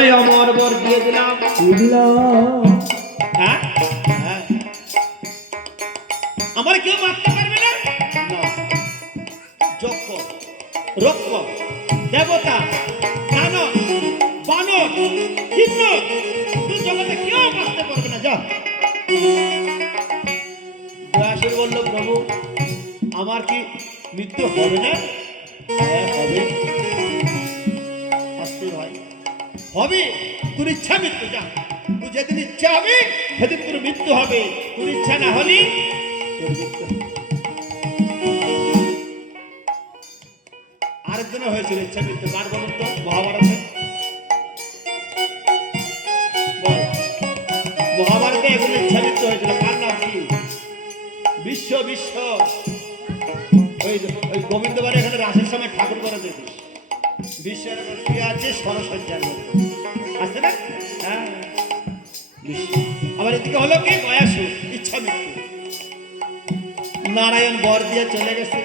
তোমায় অমর বর দিয়ে দিলাম। হ্যাঁ? হ্যাঁ। আমার কেউ মারতে পারবে না। যক্ষ রক্ষ দেবতা দানব বানর কিন্ন জগতে কেউ মারতে পারবে না যা। দয়াসুর বলল প্রভু আমার কি মৃত্যু হবে না? হ্যাঁ হবে। হবে, তোর ইচ্ছা মৃত্যু যা। তুই যেদিন ইচ্ছা হবে, সেদিন তোর মৃত্যু হবে। তোর ইচ্ছা না হলে। আরেকজনে হয়েছিল ইচ্ছা মৃত্যু। কার বলুন তো? মহাভারতে। মহাভারতে এগুলো ইচ্ছা মৃত্যু হয়েছিল। কার নাম কি? বিশ্ব বিশ্ব। ওই গোবিন্দবারে এখানে রাসের সময় ঠাকুর করে দেখিস বিশ্বের আছে? না আবার এদিকে হলো কি? গয়াসু ইচ্ছা মৃত্যু। নারায়ণ বর দিয়ে চলে গেছে।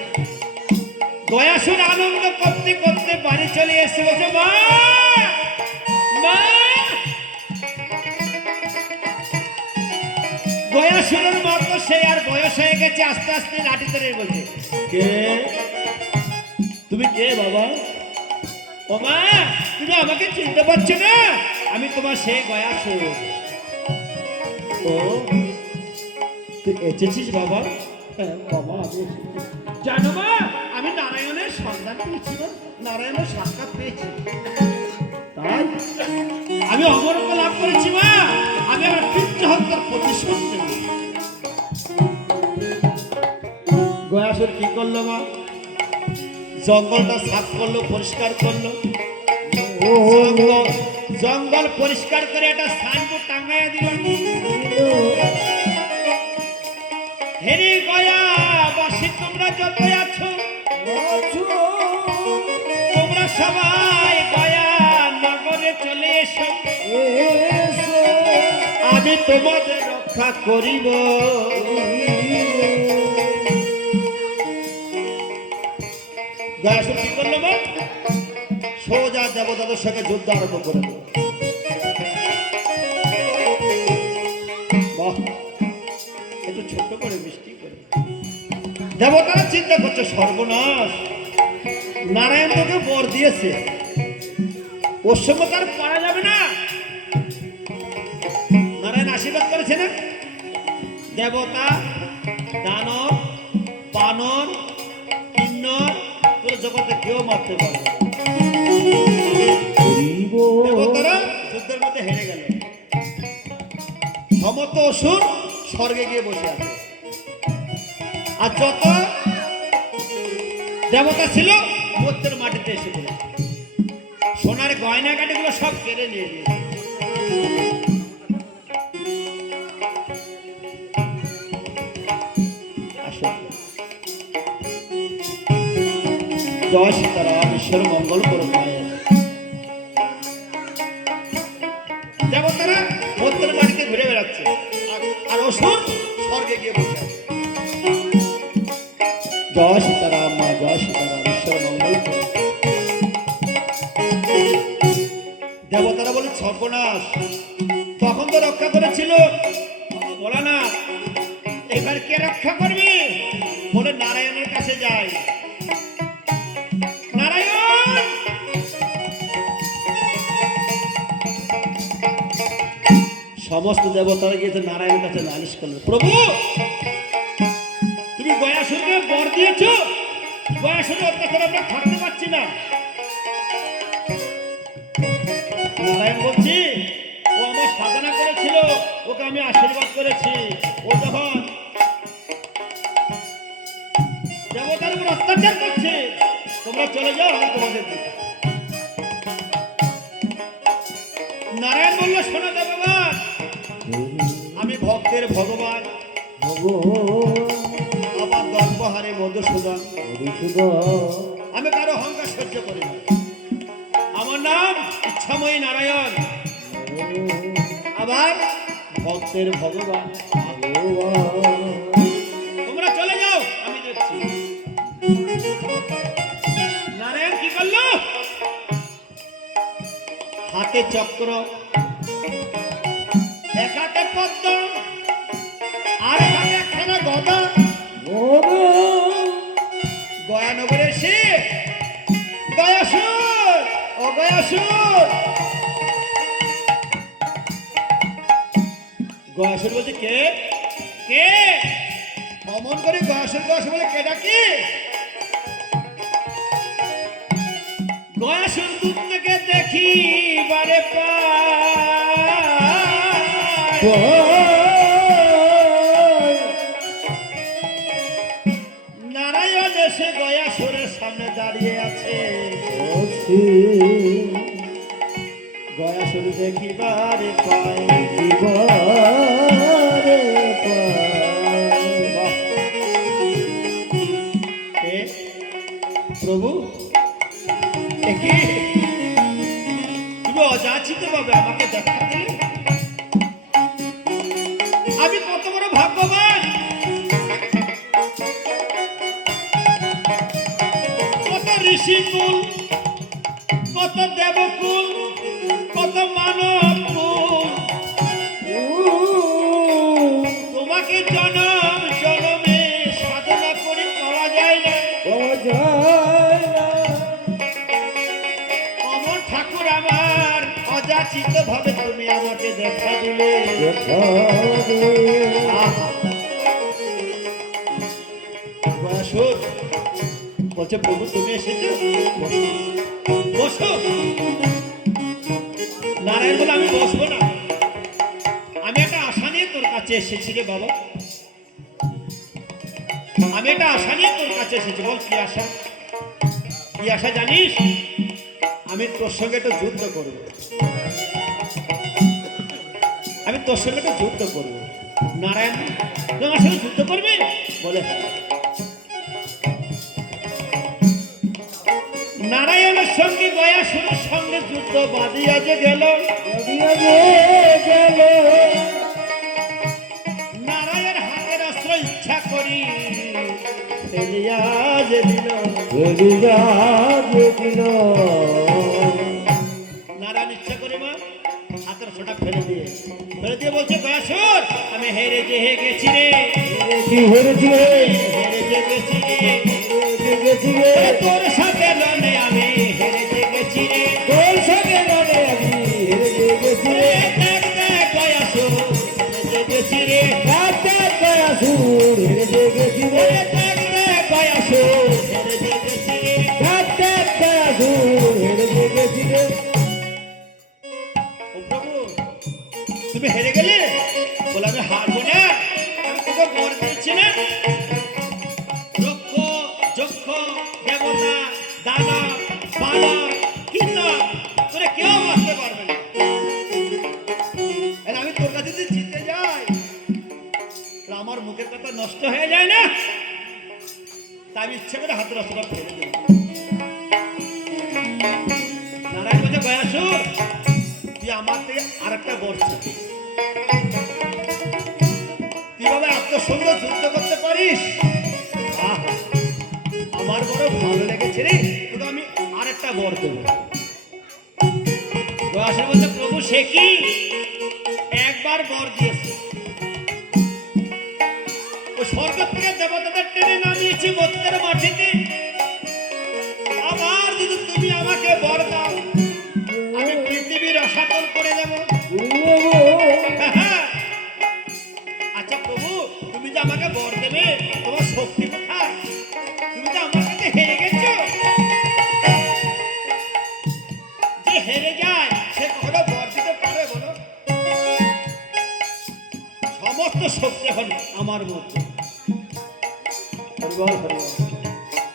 গয়াসুর আনন্দ করতে করতে বাড়ি চলে এসে বলছে মা! মা! গয়াসুরের মতো সে আর বয়স হয়ে গেছে আস্তে আস্তে লাঠি ধরে বলছে, কে? তুমি কে বাবা? ও মা, তুমি আমাকে চিনতে পারছ না? আমি তোমার সেই গয়াসুর ও। তুই এসেছিস বাবা? হ্যাঁ বাবা আমি জানো মা আমি নারায়ণের সন্ধান পেয়েছি নারায়ণের সাক্ষাৎ পেয়েছি। তাই? আমি অমরত্ব লাভ করেছি মা আমি আমার পিতৃ হত্যার প্রতিশোধ নেব। গয়াসুর কি করল মা? জঙ্গলটা সাফ করল পরিষ্কার করল। জঙ্গল জঙ্গল পরিষ্কার করে একটা সাইনবোর্ড টাঙ্গাইয়া দিল। হেরি গয়া বাসী তোমরা যত আছো তোমরা সবাই গয়া নগরে চলে এসো। আমি তোমাদের রক্ষা করিব। কি করল সোজা দেবতাদের সঙ্গে যুদ্ধ আরম্ভ করে দেবতারা চিন্তা করছে সর্বনাশ। নারায়ণ তোকে বর দিয়েছে। ওর সঙ্গে তার পারা যাবে না। নারায়ণ আশীর্বাদ করেছে না দেবতা দানব বানর কিন্নর তোর জগতে কেউ মারতে পারবে। দেবতারা যুদ্ধের মধ্যে হেরে গেল। সমত অসুর স্বর্গে গিয়ে বসে আছে। আর যত দেবতা ছিল, মধ্যের মাটিতে এসে পড়ে। সোনার গয়না কাটিগুলো সব কেড়ে নিয়ে আসো। জয় সীতারাম, ঈশ্বর মঙ্গল করুন। এবার কে রক্ষা করবি? বলে নারায়ণের কাছে যাই। সমস্ত দেবতারা গিয়ে নারায়ণের কাছে নালিশ করল। প্রভু, তুমি গয়াসুরকে বর দিয়েছ? গয়াসুরের অত্যাচার আমরা থাকতে পারছি না। নারায়ণ বলছি, ও আমার সাধনা করেছিল, ওকে আমি আশীর্বাদ করেছি। ও যখন দেবতার উপর অত্যাচার করছে, তোমরা চলে যাও, আমি তোমাদের নারায়ণ বলল, শোনো দেবগণ আমি ভক্তের ভগবান। আমার গর্বহারে মধুসূদন। আমি কারও অহংকার সহ্য করি না। আমার নাম ইচ্ছাময়ী নারায়ণ। আবার ভক্তের ভগবান। তোমরা হাতে চক্র। এক হাতে পদ্ম, আর একখানা গদা। গয়ানগরে এসে গয়াসুর ও গয়াসুর বলছে কে? কে? অমন করে গয়াসুর গয়াসুর বলে কে ডাকি? গয়াসুর দূর থেকে দেখি বারে Thank you. বলছে, প্রভু, তুমি এসেছ? বসো নারায়ণ বলে, আমি বসবো না। আমি একটা আশা নিয়ে তোর কাছে এসেছি রে বাবা। আমি একটা আশা নিয়ে তোর কাছে এসেছি, বল, কি আশা? কি আশা জানিস? আমি তোর সঙ্গে একটা যুদ্ধ করব। তোর সঙ্গে একটা যুদ্ধ করব। নারায়ণ তোমার সঙ্গে যুদ্ধ করবে? বলে। নারায়ণের সঙ্গে গয়াসুরের সঙ্গে যুদ্ধ বাঁধিয়া যে গেল। নারায়ণ হাতের অস্ত্র ইচ্ছা করি ফেলিয়া যে দিল। নারায়ণ ইচ্ছা করে মা হাতের অস্ত্রটা ফেলে দিয়ে। ফেলে দিয়ে বলছে গয়াসুর আমি হেরে যে হে গেছি রে। হেরে যে গেছি রে। তোর করে হাতের অস্ত্র ফেলে দিই নারায়ণ বলছে গয়াসুর তুই আমার থেকে আরেকটা বর বাবা এত সুন্দর যুদ্ধ করতে পারিস? আমার বড় ভালো লেগেছে রে, তোকে আমি আরেকটা বর দেবো গয়াসুর বলছে, প্রভু, সে কি? একবার বর দিয়েছে। স্বর্গ থেকে দেবতাদের টেনে নামিয়েছি তুমি আমাকে বর দাও, আমি পৃথিবীর করে আচ্ছা তুমি যে আমাকে বর দেবে, তোমার শক্তি কোথায়? তুমি তো আমার কাছে হেরে গেছো। যে হেরে যায়, সে কখনো বর দিতে পারে বলো। সমস্ত শক্তি এখন আমার মধ্যে।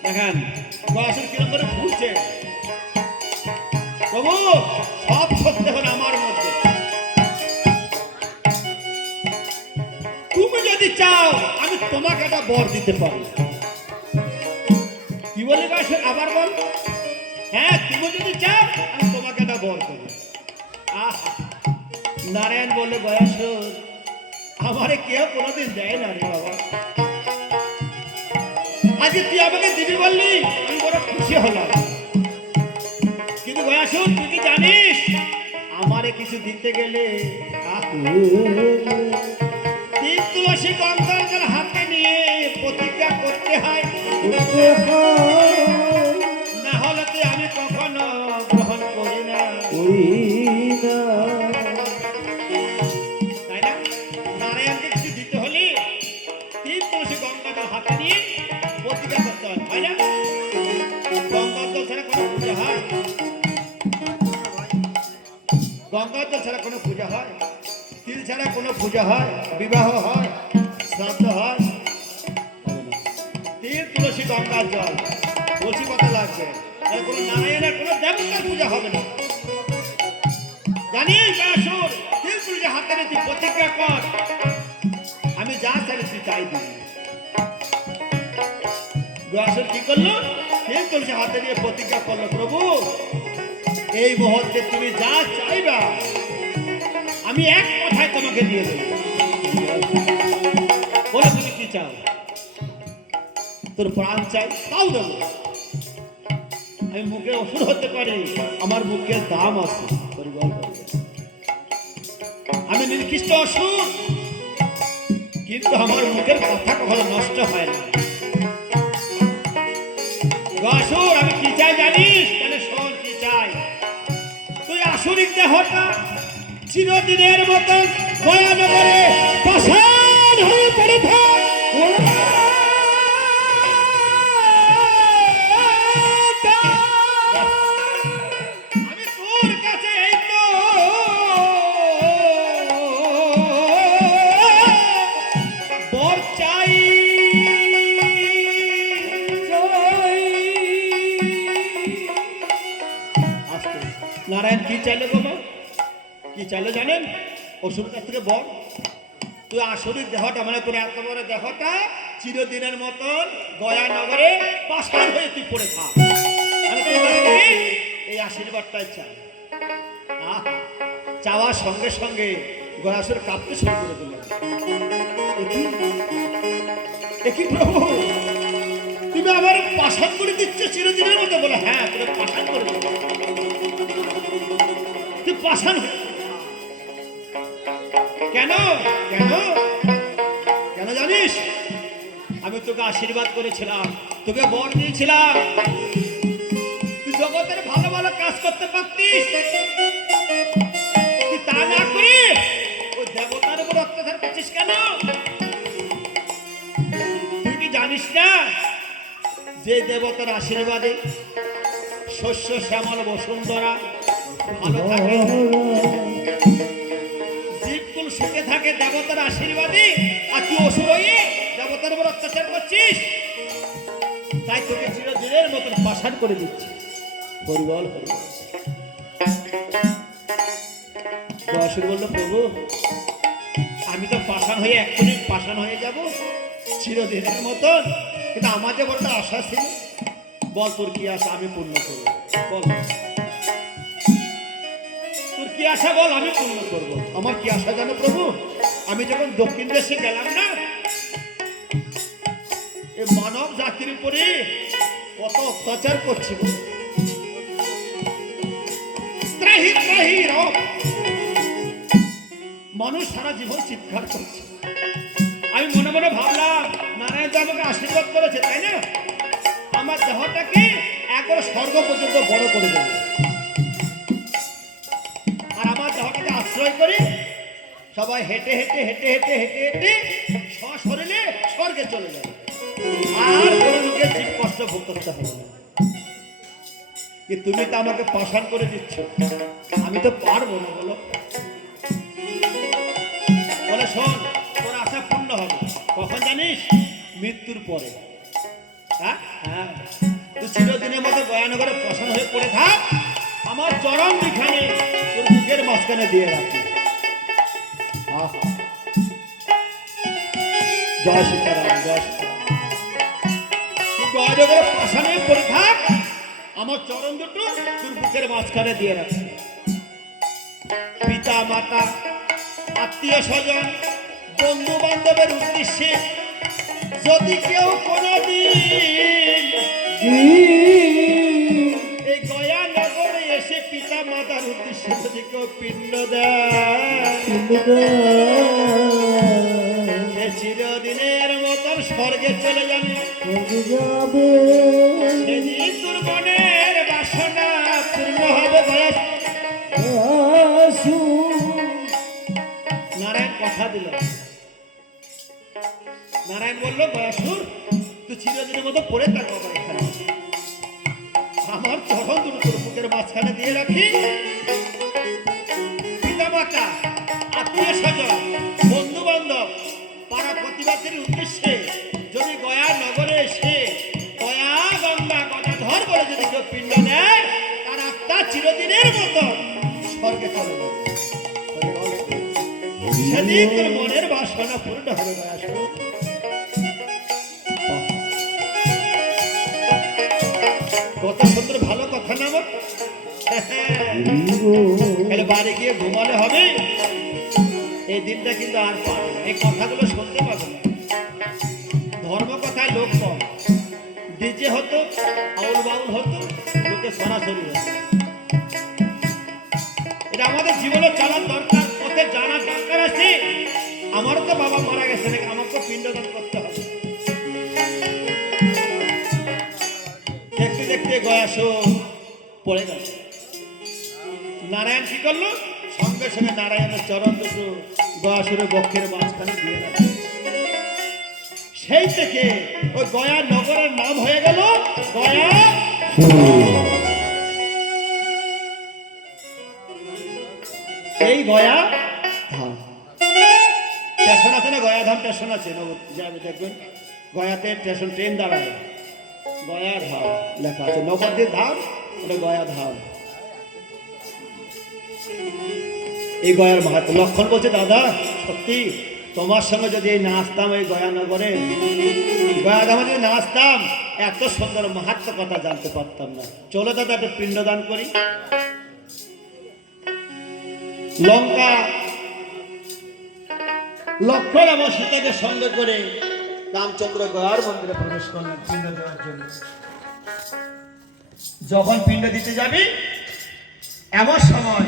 দেখেন বয়সের কিরম করে ঘুরছে প্রভু সব এখন আমার মধ্যে তুমি যদি চাও আমি তোমাকে একটা বর দিতে কি বলি আবার বল। হ্যাঁ তুমি যদি চাও, আমি তোমাকে একটা বর দেবো। আহা, নারায়ণ বলে বয়সর আমারে কেউ কোনোদিন দেয় না রে। আজকে তুই আমাকে দিবি বললি, আমি বড় খুশি হলাম। কিন্তু গয়াসুর তুই কি জানিস? আমারে কিছু দিতে গেলে কিন্তু তুলসী গঙ্গার হাতে নিয়ে প্রতিজ্ঞা করতে হয়। গঙ্গার ছাড়া কোনো পূজা হয়? তিল ছাড়া কোনো পূজা হয়? বিবাহ হয়? শ্রাদ্ধ হয়? তিল, তুলসী গঙ্গার জল। তুলসী পাতা লাগবে। কোনো নারায়ণের কোনো দেবতার পূজা হবে না। জানিস, বাসুর, তিল হাতে প্রতিজ্ঞা কর। আমি যা চাই তুই কি করল? তিল হাতে নিয়ে প্রতিজ্ঞা করল, প্রভু এই মুহূর্তে তুমি যা চাইবা, আমি এক কথায় তোমাকে দিয়ে দেবো। বলো তুমি কি চাও? তোর প্রাণ চাই, তাও দেবো। আমি মুখে ওষুধ হতে পারি, আমার মুখে দাম আছে আমি নির্দিষ্ট ওষুধ, কিন্তু আমার মুখের কথা কখনো নষ্ট হয় না। আসুর, আমি কি চাই জানিস? আসুরিক দেহটা চিরদিনের মতন ভয়ানগরে পাশান হয়ে পড়ে থাক। চাইলে মা কি চাইলে জানেন? অসুর কাছ থেকে বল তুই আসরিক দেহটা মানে তোর এত বড় দেহটা চিরদিনের মতন গয়া নগরে পাশান হয়ে তুই পড়ে থাক। এই আশীর্বাদটাই চাই চাওয়ার সঙ্গে সঙ্গে গয়াসুর কাঁপতে শুরু করে দিল। একই প্রভু? তুমি আমার পাশান করে দিচ্ছ চিরদিনের মতো? বলে হ্যাঁ তোর পাশান করে পাশান কেন? কেন? কেন জানিস? আমি তোকে আশীর্বাদ করেছিলাম, তোকে বর দিয়েছিলাম। তুই জগতের ভালো ভালো কাজ করতে পারতিস। তুই তা না করে ওই দেবতার উপর অত্যাচার করছিস কেন? তুই কি জানিস না? যে দেবতার আশীর্বাদে শস্য, শ্যামল, বসুন্ধরা আমি তো পাশান হয়ে এক্ষুনি পাশান হয়ে যাব, চিরদিনের মতন। কিন্তু আমার যে বড় আশা ছিল, বল তোর কি আশা, আমি পূর্ণ করব। বল। কি আশা বল, আমি পূর্ণ করব। আমার কি আশা জানো প্রভু? আমি যখন দক্ষিণ দেশে গেলাম না এই মানব জাতির উপরে কত অত্যাচার করছিল। মানুষ সারা জীবন চিৎকার করছে। আমি মনে মনে ভাবলাম, নারায়ণ আমাকে আশীর্বাদ করেছে, তাই না? আমার দেহটাকে একবার স্বর্গ পর্যন্ত বড় করে দেবে। আশ্রয় করে। সবাই হেঁটে হেঁটে হেঁটে হেঁটে হেঁটে হেঁটে সশরীরে স্বর্গে চলে যাবে আর ভোগ করতে হবে তুমি তো আমাকে পাশান করে দিচ্ছ, আমি তো পারব না বলো। বলে, শোন, তোর আশা পূর্ণ হবে। কখন জানিস? মৃত্যুর পরে। হ্যাঁ? হ্যাঁ। তুই চিরদিনের মতো গয়ানগরে পছন্দ হয়ে পড়ে থাক। আমার চরম এখানে তোর বুকের মাঝখানে দিয়ে রাখি। জয় সীতারাম জয় সীতারাম। পাশানে পড়ে থাক আমার চরণ দুটো তোর বুকের মাঝখানে দিয়ে রাখি। পিতা, মাতা, আত্মীয় স্বজন বন্ধু বান্ধবের উদ্দেশ্যে যদি কেউ কোনোদিন কেউ পিণ্ড চিরদিনের মতন স্বর্গে চলে যাবে। সেদিন তোর মনের বাসনা পূর্ণ হবে নারায়ণ কথা দিল। নারায়ণ বলল বয়সুর তুই চিরদিনের মতো পড়ে থাকো আমার চরণ দুটো বুকের মাঝখানে দিয়ে রাখি। পিতা মাতা আত্মীয় স্বজন বন্ধু বান্ধব পাড়া প্রতিবাদের উদ্দেশ্যে যদি গয়া নগরে এসে গয়া গঙ্গা, গদাধর বলে যদি কেউ পিণ্ড নেয় তার আত্মা চিরদিনের মতো স্বর্গে চলে সেদিন তোর মনের বাসনা পূর্ণ হবে দয়াশু সুন্দর ভালো কথা না বাড়ি গিয়ে ঘুমালে হবে। এই দিনটা কিন্তু আর এই কথাগুলো শুনতে পাবে ধর্ম কথায় লোক কম। ডিজে হতো, আউল বাউল হতো, লোকে সরাসরি হতো। এটা আমাদের জীবনে চলার দরকার, পথে জানার দরকার আছে। আমারও তো বাবা মারা গেছে নাকি আমাকে পিণ্ডদান করতে দেখতে দেখতে গয়াসো পড়ে গেল। নারায়ণ কি করল? সঙ্গে সঙ্গে নারায়ণের চরণ দুটো গয়াসুরের বক্ষের মাঝখানে দিয়ে গেল। সেই থেকে ওই গয়া নগরের নাম হয়ে গেল গয়া এই গয়া ধাম স্টেশন আছে না গয়া ধাম স্টেশন আছে। দেখবেন গয়াতে স্টেশন, ট্রেন দাঁড়াবে গয়া ধাম লেখা আছে। নবদ্বীপ ধাম ওটা গয়া ধাম এই গয়ার মাহাত্ম। লক্ষণ বলছে, দাদা, সত্যি, তোমার সঙ্গে যদি এই নাচতাম এই গয়া নগরে গয়া ধামে যদি নাচতাম, এত সুন্দর মাহাত্ম কথা জানতে পারতাম না। চলো দাদা, একটা পিণ্ডদান করি। লঙ্কা লক্ষণ এবং সীতাকে সঙ্গে করে রামচন্দ্র গয়ার মন্দিরে প্রবেশ করলেন পিণ্ড দেওয়ার জন্য। যখন পিণ্ড দিতে যাবি এমন সময়